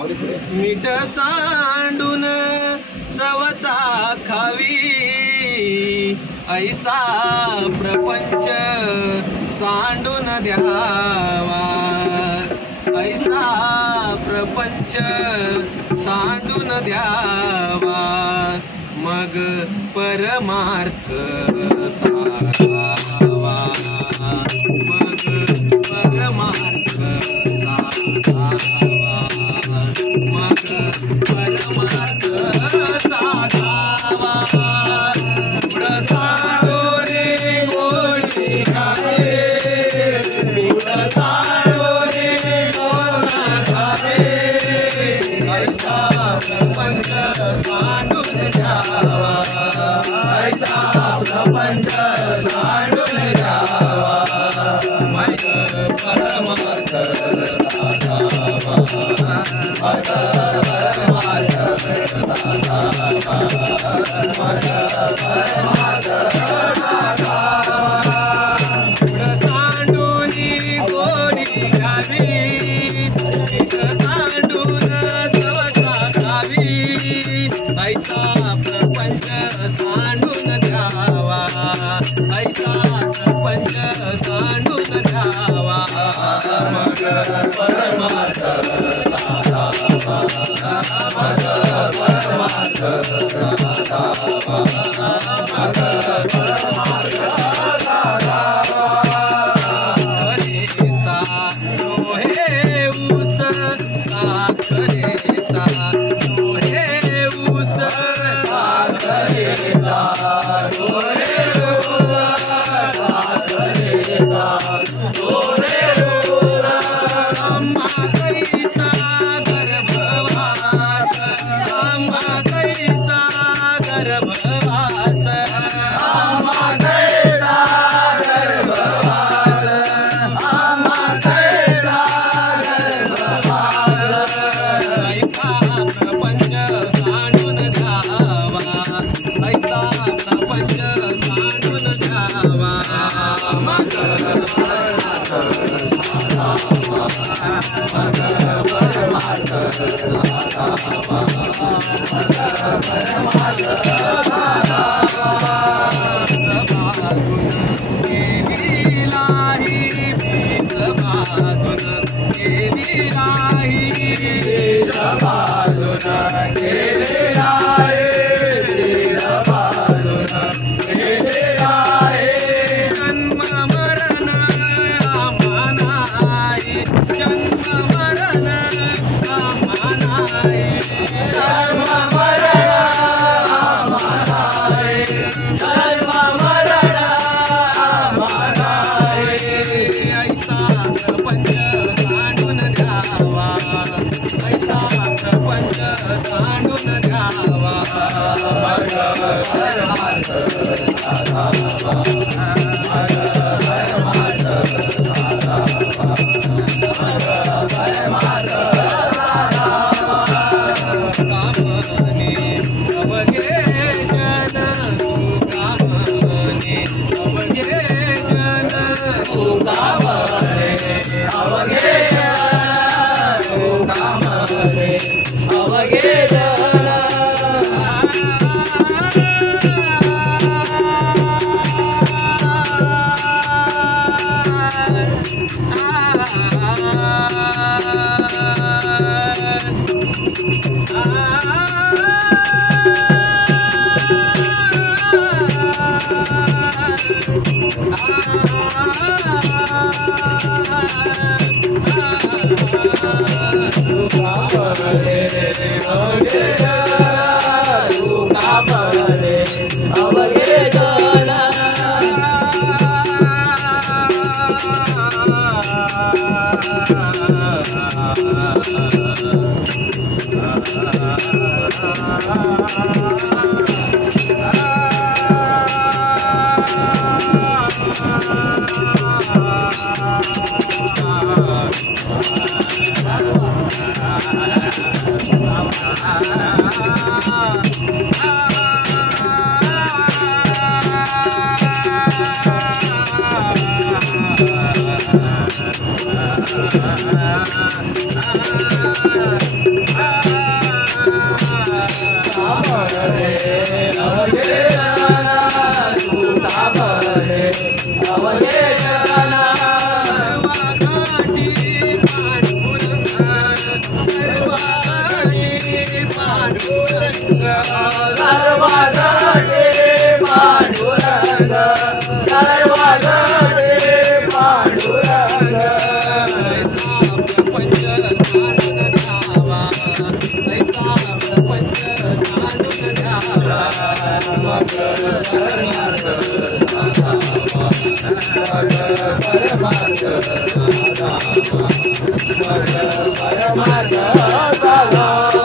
मीठ सांडून चवचा खावी ऐसा प्रपंच सांडून द्यावा, ऐसा प्रपंच सांडून द्यावा, मग परमार्थ साधावा, मग परमार्थ साधावा, मग परमार्थ साधावा। सांडो रे गोडी घाले, मीठ सांडो रे गोडी घाले, ऐसा प्रपंच सांडून द्यावा, ऐसा प्रपंच सांडून द्यावा, मग परमार्थ साधावा, मग परमार्थ साधावा, मग परमार्थ साधावा। सांडूनी गोडी घावी, मीठ सांडून चवचा खावी, ऐसा प्रपंच सांडून द्यावा, ऐसा प्रपंच सांडून द्यावा, मग परमार्थ साधावा, मग परमार्थ साधावा, मग परमार्थ साधावा। साखरेचा डोहे ऊस, साखरेचा डोहे ऊस, साखरेचा डोहे ऊस, साखरेचा डोहे ऊस, आंबा कैसा गर्भवास, आंबा कैसा गर्भवास, आंबा कैसा गर्भवास, आंबा कैसा गर्भवास, ऐसा प्रपंच सांडून द्यावा, ऐसा प्रपंच सांडून द्यावा, मग परमार्थ साधावा, मग परमार्थ साधावा, मग परमार्थ साधावा। गेली लाही भीत बाजून, गेली लाही भीत बाजून, गेली लाही भीत बाजून, गेली लाही जन्म मरण आम्हा नाही, जन्म मरण आम्हा नाही, जन्म मरण आम्हा नाही, जन्म मरण आम्हा नाही, ऐसा प्रपंच सांडून द्यावा, ऐसा प्रपंच सांडून द्यावा, मग परमार्थ साधावा, मग परमार्थ साधावा, मग परमार्थ साधावा। कामने अवघे जन सुकामने, अवघे जन सुकामने, अवघे जन सुकामने, अवघे जन भले अवघे जन तुका भले अवघे जन सर्वासाठी पांडुरंग सर्वासाठी पांडुरंग परमार्थ